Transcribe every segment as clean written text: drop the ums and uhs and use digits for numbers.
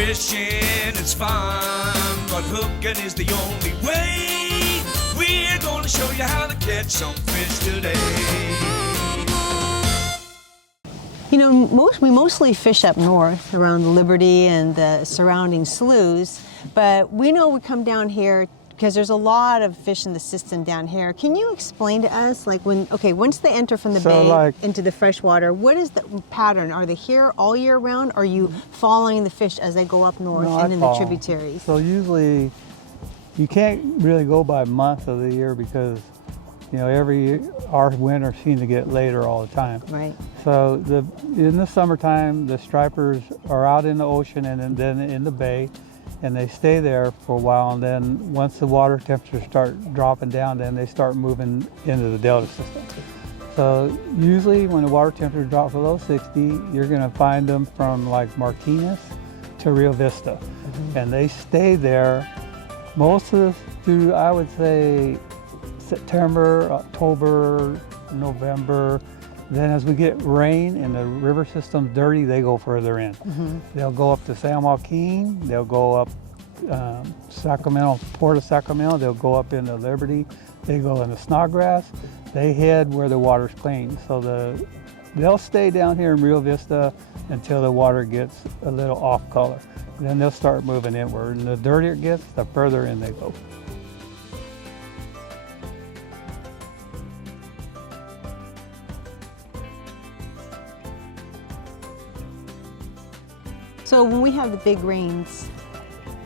Fishing is fun, but hooking is the only way. We're gonna show you how to catch some fish today. You know, we mostly fish up north around the Liberty and the surrounding sloughs, but we know we come down here because there's a lot of fish in the system down here. Can you explain to us, like once they enter from the bay into the freshwater, what is the pattern? Are they here all year round? Or are you following the fish as they go up north and in the tributaries? So usually you can't really go by month of the year because, you know, our winters seem to get later all the time. Right. So in the summertime, the stripers are out in the ocean and then in the bay, and they stay there for a while, and then once the water temperatures start dropping down, then they start moving into the delta system. So usually when the water temperature drops below 60, you're going to find them from like Martinez to Rio Vista. And they stay there most of through, I would say, September, October, November. Then as we get rain and the river system's dirty, they go further in. They'll go up to San Joaquin, they'll go up Sacramento, Port of Sacramento, they'll go up into Liberty, they go into Snodgrass, they head where the water's clean. So they'll stay down here in Rio Vista until the water gets a little off color. Then they'll start moving inward, and the dirtier it gets, the further in they go. So when we have the big rains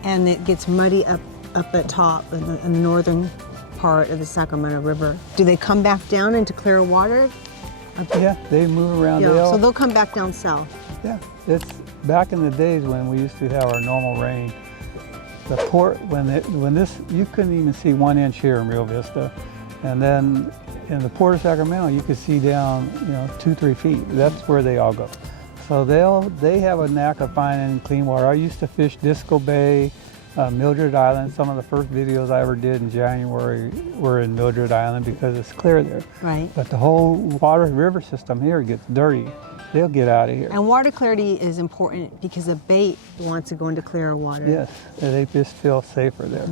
and it gets muddy up at top in the northern part of the Sacramento River, do they come back down into clear water? Yeah, they move around. Yeah, so they'll come back down south. Yeah, it's back in the days when we used to have our normal rain. The port, when this, you couldn't even see 1 inch here in Rio Vista, and then in the Port of Sacramento, you could see down, 2-3 feet. That's where they all go. So they have a knack of finding clean water. I used to fish Disco Bay, Mildred Island. Some of the first videos I ever did in January were in Mildred Island because it's clear there. Right. But the whole river system here gets dirty. They'll get out of here. And water clarity is important because the bait wants to go into clearer water. Yes, they just feel safer there.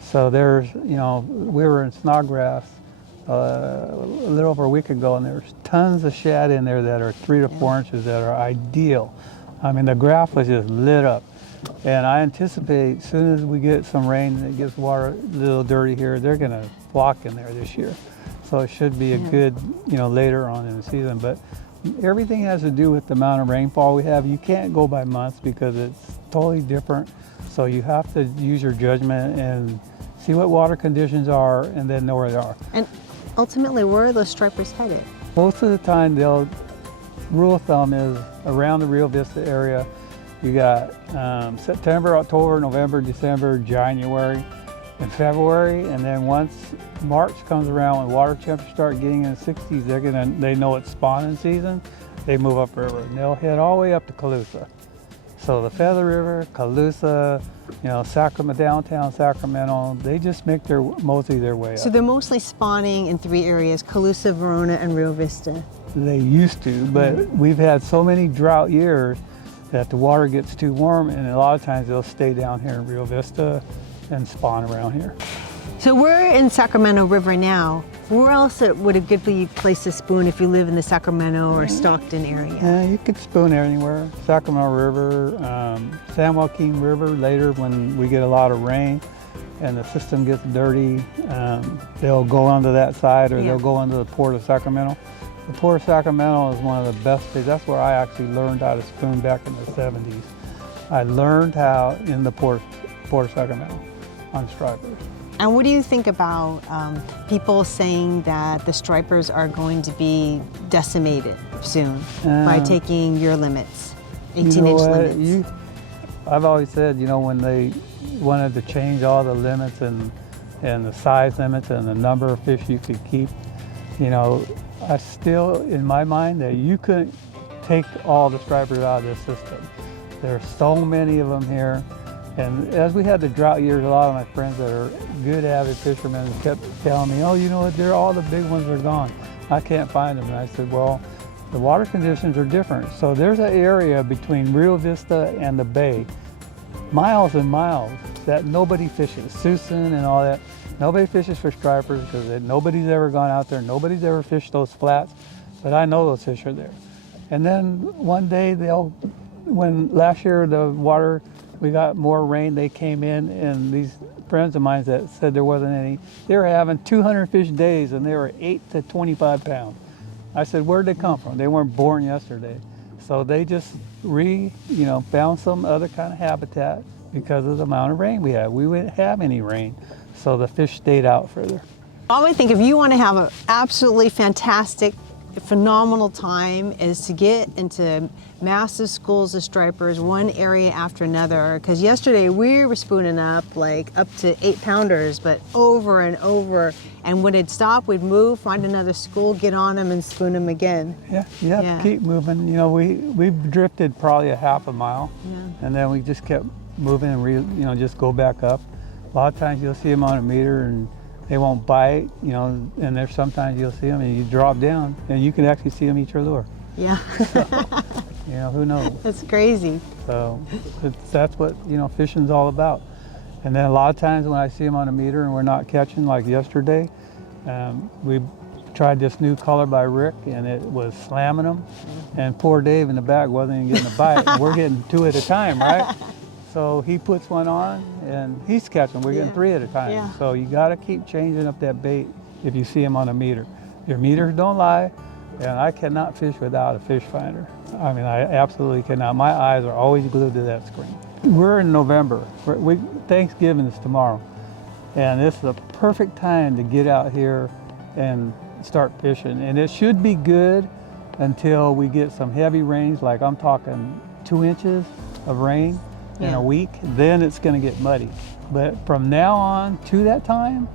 So there's, we were in Snodgrass a little over a week ago, and there's tons of shad in there that are 3 to 4 inches that are ideal. I mean, the graph was just lit up. And I anticipate as soon as we get some rain and it gets water a little dirty here, they're going to flock in there this year. So it should be a good, later on in the season. But everything has to do with the amount of rainfall we have. You can't go by months because it's totally different. So you have to use your judgment and see what water conditions are and then know where they are. And ultimately, where are those stripers headed? Most of the time, rule of thumb is around the Rio Vista area. You got September, October, November, December, January, and February. And then once March comes around, when water temperatures start getting in the 60s, they know it's spawning season. They move upriver, and they'll head all the way up to Colusa. So the Feather River, Colusa, Sacramento, downtown Sacramento, they just make mostly their way up. So they're mostly spawning in 3 areas, Colusa, Verona, and Rio Vista. They used to, but we've had so many drought years that the water gets too warm, and a lot of times they'll stay down here in Rio Vista and spawn around here. So we're in Sacramento River now. Where else would a good place to spoon if you live in the Sacramento or Stockton area? Yeah, you could spoon anywhere. Sacramento River, San Joaquin River later when we get a lot of rain and the system gets dirty, they'll go onto that side or they'll go into the Port of Sacramento. The Port of Sacramento is one of the best places. That's where I actually learned how to spoon back in the 70s. I learned how in the Port of Sacramento on stripers. And what do you think about people saying that the stripers are going to be decimated soon by taking your limits, 18-inch limits? I've always said, when they wanted to change all the limits and the size limits and the number of fish you could keep, I still, in my mind, that you couldn't take all the stripers out of this system. There's so many of them here. And as we had the drought years, a lot of my friends that are good avid fishermen kept telling me, all the big ones are gone. I can't find them. And I said, well, the water conditions are different. So there's an area between Rio Vista and the bay miles and miles that nobody fishes. Susan and all that, nobody fishes for stripers because nobody's ever gone out there. Nobody's ever fished those flats, but I know those fish are there. And then one day when last year the water, we got more rain, they came in, and these friends of mine that said there wasn't any, they were having 200 fish days and they were 8 to 25 pounds. I said, where'd they come from? They weren't born yesterday. So they just found some other kind of habitat because of the amount of rain we had. We wouldn't have any rain, so the fish stayed out further. I would think if you want to have an absolutely fantastic, phenomenal time is to get into massive schools of stripers, one area after another. Because yesterday we were spooning up like up to 8-pounders, but over and over. And when it'd stop, we'd move, find another school, get on them, and spoon them again. Yeah, you have to keep moving. We drifted probably a half a mile, and then we just kept moving and just go back up. A lot of times you'll see them on a meter and they won't bite, and there's sometimes you'll see them and you drop down and you can actually see them eat your lure. Yeah. So, who knows? That's crazy. So that's what, fishing's all about. And then a lot of times when I see them on a meter and we're not catching, like yesterday, we tried this new color by Rick and it was slamming them. And poor Dave in the back wasn't even getting a bite. And we're getting 2 at a time, right? So he puts one on and he's catching. We're getting 3 at a time. Yeah. So you got to keep changing up that bait if you see them on a meter. Your meters don't lie, and I cannot fish without a fish finder. I mean, I absolutely cannot. My eyes are always glued to that screen. We're in November. Thanksgiving is tomorrow, and this is a perfect time to get out here and start fishing. And it should be good until we get some heavy rains, like I'm talking 2 inches of rain in a week. Then it's going to get muddy. But from now on to that time,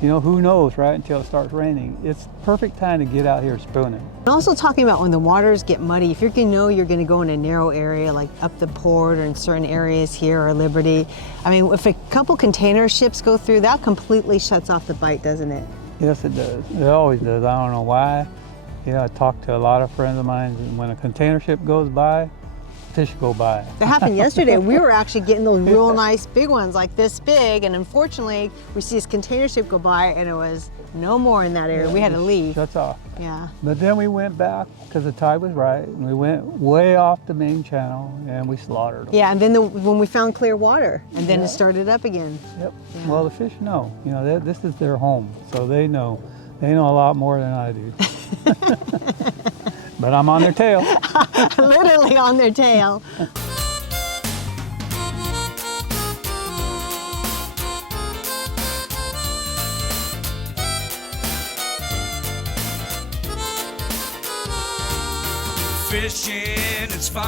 who knows, right? Until it starts raining. It's perfect time to get out here spooning. And also talking about when the waters get muddy, if you're going to know you're going to go in a narrow area like up the port or in certain areas here or Liberty, I mean, if a couple container ships go through, that completely shuts off the bite, doesn't it? Yes, it does. It always does. I don't know why. I talked to a lot of friends of mine, and when a container ship goes by, fish go by. That happened yesterday. We were actually getting those real nice big ones like this big, and unfortunately we see this container ship go by and it was no more in that area. We had to leave. Shuts off. Yeah. But then we went back because the tide was right, and we went way off the main channel and we slaughtered them. Yeah, and then when we found clear water, and then it started up again. Yep. Yeah. Well, the fish know. This is their home, so they know. They know a lot more than I do. But I'm on their tail. Literally on their tail. Fishing is fun,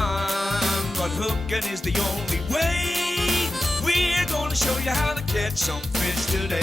but hooking is the only way. We're gonna show you how to catch some fish today.